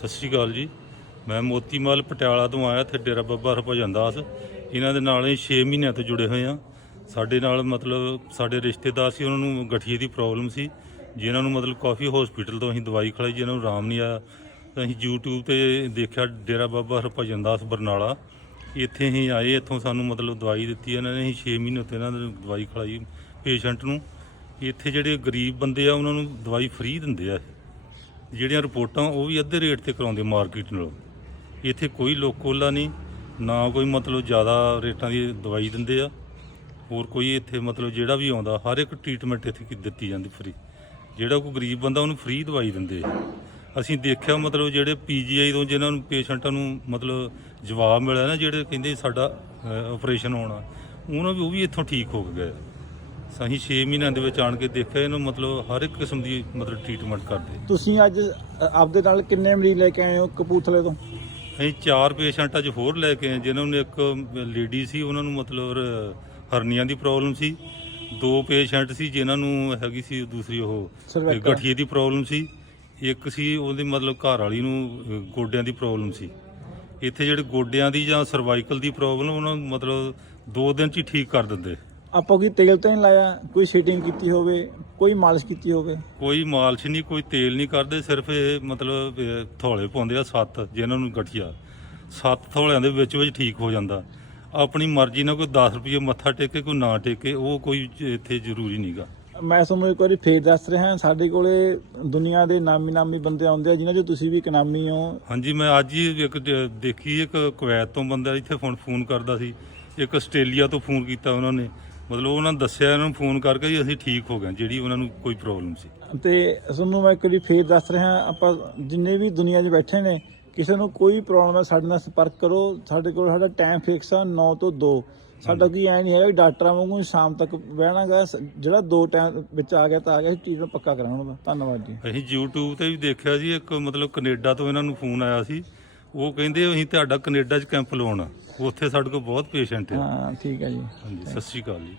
ਸਤਿ ਸ਼੍ਰੀ ਅਕਾਲ ਜੀ। ਮੈਂ ਮੋਤੀਮਾਲ ਪਟਿਆਲਾ ਤੋਂ ਆਇਆ, ਇੱਥੇ ਡੇਰਾ ਬੱਬਾ ਹਰਭਜਨ ਦਾਸ। ਇਹਨਾਂ ਦੇ ਨਾਲ ਹੀ 6 ਮਹੀਨਿਆਂ ਤੋਂ ਜੁੜੇ ਹੋਏ ਆ ਸਾਡੇ ਨਾਲ ਮਤਲਬ ਸਾਡੇ ਰਿਸ਼ਤੇਦਾਰ ਸੀ, ਉਹਨਾਂ ਨੂੰ ਗਠੀਏ ਦੀ ਪ੍ਰੋਬਲਮ ਸੀ। ਜਿਨ੍ਹਾਂ ਨੂੰ ਮਤਲਬ ਕਾਫੀ ਹਸਪੀਟਲ ਤੋਂ ਅਸੀਂ ਦਵਾਈ ਖਲਾਈ ਜਿਹਨਾਂ ਨੂੰ ਆਰਾਮ ਨਹੀਂ ਆਇਆ। ਤਾਂ ਅਸੀਂ YouTube ਤੇ ਦੇਖਿਆ ਡੇਰਾ ਬਾਬਾ ਹਰਭਜਨ ਦਾਸ ਬਰਨਾਲਾ। ਇੱਥੇ ਹੀ ਆਏ, ਇੱਥੋਂ ਸਾਨੂੰ ਮਤਲਬ ਦਵਾਈ ਦਿੱਤੀ ਇਹਨਾਂ ਨੇ। ਅਸੀਂ 6 ਮਹੀਨੇ ਉੱਤੇ ਇਹਨਾਂ ਨੂੰ ਦਵਾਈ ਖਲਾਈ ਪੇਸ਼ੈਂਟ ਨੂੰ। ਇੱਥੇ ਜਿਹੜੇ ਗਰੀਬ ਬੰਦੇ ਆ, ਉਹਨਾਂ ਨੂੰ ਦਵਾਈ ਫ੍ਰੀ ਦਿੰਦੇ ਆ। ਜਿਹੜੀਆਂ ਰਿਪੋਰਟਾਂ ਉਹ ਵੀ ਅੱਧੇ ਰੇਟ ਤੇ ਕਰਾਉਂਦੇ ਮਾਰਕੀਟ ਨਾਲੋਂ। ਇੱਥੇ ਕੋਈ ਲੋਕੋਲਾ ਨਹੀਂ, ਨਾ ਕੋਈ ਮਤਲਬ ਜ਼ਿਆਦਾ ਰੇਟਾਂ ਦੀ ਦਵਾਈ ਦਿੰਦੇ ਆ। ਹੋਰ ਕੋਈ ਇੱਥੇ ਮਤਲਬ ਜਿਹੜਾ ਵੀ ਆਉਂਦਾ, ਹਰ ਇੱਕ ਟ੍ਰੀਟਮੈਂਟ ਇੱਥੇ ਕੀ ਦਿੱਤੀ ਜਾਂਦੀ ਫ੍ਰੀ ਜਿਹੜਾ ਕੋਈ ਗਰੀਬ ਬੰਦਾ ਉਹਨੂੰ ਫ੍ਰੀ ਦਵਾਈ ਦਿੰਦੇ ਆ। ਅਸੀਂ ਦੇਖਿਆ ਮਤਲਬ ਜਿਹੜੇ ਪੀਜੀਆਈ ਤੋਂ ਜਿਹਨਾਂ ਨੂੰ ਪੇਸ਼ੈਂਟਾਂ ਨੂੰ ਮਤਲਬ ਜਵਾਬ ਮਿਲਿਆ ਨਾ, ਜਿਹੜੇ ਕਹਿੰਦੇ ਸਾਡਾ ਆਪਰੇਸ਼ਨ ਹੋਣਾ, ਉਹਨਾਂ ਵੀ ਉਹ ਵੀ ਇੱਥੋਂ ਠੀਕ ਹੋ ਗਏ। ਅਸੀਂ 6 ਮਹੀਨਿਆਂ ਦੇ ਵਿੱਚ ਆਣ ਕੇ ਦੇਖਿਆ ਇਹਨੂੰ ਮਤਲਬ ਹਰ ਇੱਕ ਕਿਸਮ ਦੀ ਮਤਲਬ ਟ੍ਰੀਟਮੈਂਟ ਕਰਦੇ। ਤੁਸੀਂ ਅੱਜ ਅ, ਆਪਦੇ ਨਾਲ ਕਿੰਨੇ ਮਰੀਜ਼ ਲੈ ਕੇ ਆਏ ਹੋ ਕਪੂਰਥਲੇ ਤੋਂ? ਅਸੀਂ ਚਾਰ ਪੇਸ਼ੈਂਟ ਅੱਜ ਹੋਰ ਲੈ ਕੇ ਆਏ ਜਿਨ੍ਹਾਂ ਨੂੰ ਇੱਕ ਲੇਡੀ ਸੀ ਉਹਨਾਂ ਨੂੰ ਮਤਲਬ ਰ- ਹਰਨੀਆਂ ਦੀ ਪ੍ਰੋਬਲਮ ਸੀ। ਦੋ ਪੇਸ਼ੈਂਟ ਸੀ ਜਿਨ੍ਹਾਂ ਨੂੰ ਹੈਗੀ ਸੀ ਦੂਸਰੀ ਉਹ Cervical। ਗਠੀਏ ਦੀ ਪ੍ਰੋਬਲਮ ਸੀ। ਇੱਕ ਸੀ ਉਹਦੇ ਮਤਲਬ ਘਰ ਵਾਲੀ ਨੂੰ ਅ, ਗੋਡਿਆਂ ਦੀ ਪ੍ਰੋਬਲਮ ਸੀ। ਇੱਥੇ ਜਿਹੜੇ ਗੋਡਿਆਂ ਦੀ ਜਾਂ ਸਰਵਾਈਕਲ ਦੀ ਪ੍ਰੋਬਲਮ ਉਹਨਾਂ ਨੂੰ ਮਤਲਬ 2 ਦਿਨ ਚ ਹੀ ਠੀਕ ਕਰ ਦਿੰਦੇ। ਆਪਾਂ ਕੋਈ ਤੇਲ ਤਾਂ ਨਹੀਂ ਲਾਇਆ ਕੋਈ ਸੀਟਿੰਗ ਕੀਤੀ ਹੋਵੇ ਕੋਈ ਮਾਲਿਸ਼ ਕੀਤੀ ਹੋਵੇ? ਕੋਈ ਮਾਲਸ਼ ਨਹੀਂ ਕੋਈ ਤੇਲ ਨਹੀਂ ਕਰਦੇ ਸਿਰਫ ਇਹ ਮਤਲਬ ਅਹ, ਥੌਲੇ ਪਾਉਂਦੇ ਆ ਸੱਤ ਜਿਨ੍ਹਾਂ ਨੂੰ ਗਠੀਆ। ਸੱਤ ਥੌਲਿਆਂ ਦੇ ਵਿੱਚ ਵਿੱਚ ਠੀਕ ਹੋ ਜਾਂਦਾ। ਆਪਣੀ ਮਰਜ਼ੀ ਨਾਲ ਕੋਈ 10 ਰੁਪਏ ਮੱਥਾ ਟੇਕੇ ਕੋਈ ਨਾ ਟੇਕੇ ਉਹ ਕੋਈ ਇੱਥੇ ਜ਼ਰੂਰੀ ਨਹੀਂਗਾ ਮੈਂ ਤੁਹਾਨੂੰ ਇੱਕ ਵਾਰੀ ਫੇਰ ਦੱਸ ਰਿਹਾ ਸਾਡੇ ਕੋਲੇ ਦੁਨੀਆ ਦੇ ਨਾਮੀ ਨਾਮੀ ਬੰਦੇ ਆਉਂਦੇ ਆ ਜਿਨ੍ਹਾਂ 'ਚ ਤੁਸੀਂ ਵੀ ਇੱਕ ਨਾਮੀ ਹੋ। ਹਾਂਜੀ ਮੈਂ ਅੱਜ ਹੀ ਇੱਕ ਦੇਖੀ ਇੱਕ ਕੁਵੈਤ ਤੋਂ ਬੰਦਾ ਇੱਥੇ ਫੋਨ ਫੋਨ ਕਰਦਾ ਸੀ। ਇੱਕ ਆਸਟ੍ਰੇਲੀਆ ਤੋਂ ਫੋਨ ਕੀਤਾ ਉਹਨਾਂ ਨੇ। ਮਤਲਬ ਉਹਨਾਂ ਨੇ ਦੱਸਿਆ ਇਹਨਾਂ ਨੂੰ ਫੋਨ ਕਰਕੇ ਵੀ ਅਸੀਂ ਠੀਕ ਹੋ ਗਏ ਜਿਹੜੀ ਉਹਨਾਂ ਨੂੰ ਕੋਈ ਪ੍ਰੋਬਲਮ ਸੀ। ਤੇ ਤੁਹਾਨੂੰ ਮੈਂ ਇੱਕ ਵਾਰੀ ਫੇਰ ਦੱਸ ਰਿਹਾ ਆਪਾਂ ਜਿੰਨੇ ਵੀ ਦੁਨੀਆ 'ਚ ਬੈਠੇ ਨੇ ਕਿਸੇ ਨੂੰ ਕੋਈ ਪ੍ਰੋਬਲਮ ਹੈ ਸਾਡੇ ਨਾਲ ਸੰਪਰਕ ਕਰੋ ਸਾਡੇ ਕੋਲ ਸਾਡਾ ਟਾਈਮ ਫਿਕਸ ਆ 9 ਤੋਂ 2 ਸਾਡਾ ਕੀ ਐ ਨਹੀਂ ਹੈਗਾ ਵੀ ਡਾਕਟਰਾਂ ਵਾਂਗੂ ਸ਼ਾਮ ਤੱਕ ਬਹਿਣਾਗਾ ਜਿਹੜਾ ਦੋ ਟਾਈਮ ਵਿੱਚ ਆ ਗਿਆ ਤਾਂ ਆ ਗਿਆ ਟ੍ਰੀਟਮੈਂਟ ਪੱਕਾ ਕਰਾਉਣਾ ਧੰਨਵਾਦ ਜੀ। ਅਸੀਂ YouTube ਤੇ ਵੀ ਦੇਖਿਆ ਜੀ ਇੱਕ ਮਤਲਬ ਕੈਨੇਡਾ ਤੋਂ ਇਹਨਾਂ ਨੂੰ ਫੋਨ ਆਇਆ ਸੀ। ਉਹ ਕਹਿੰਦੇ ਅਸੀਂ ਤੁਹਾਡਾ ਕੈਨੇਡਾ 'ਚ ਕੈਂਪ ਲਵਾਉਣਾ। ਉੱਥੇ ਸਾਡੇ ਕੋਲ ਬਹੁਤ ਪੇਸ਼ੈਂਟ ਆ। ਹਾਂ ਠੀਕ ਹੈ ਜੀ। ਹਾਂਜੀ ਸਤਿ ਸ਼੍ਰੀ ਅਕਾਲ ਜੀ।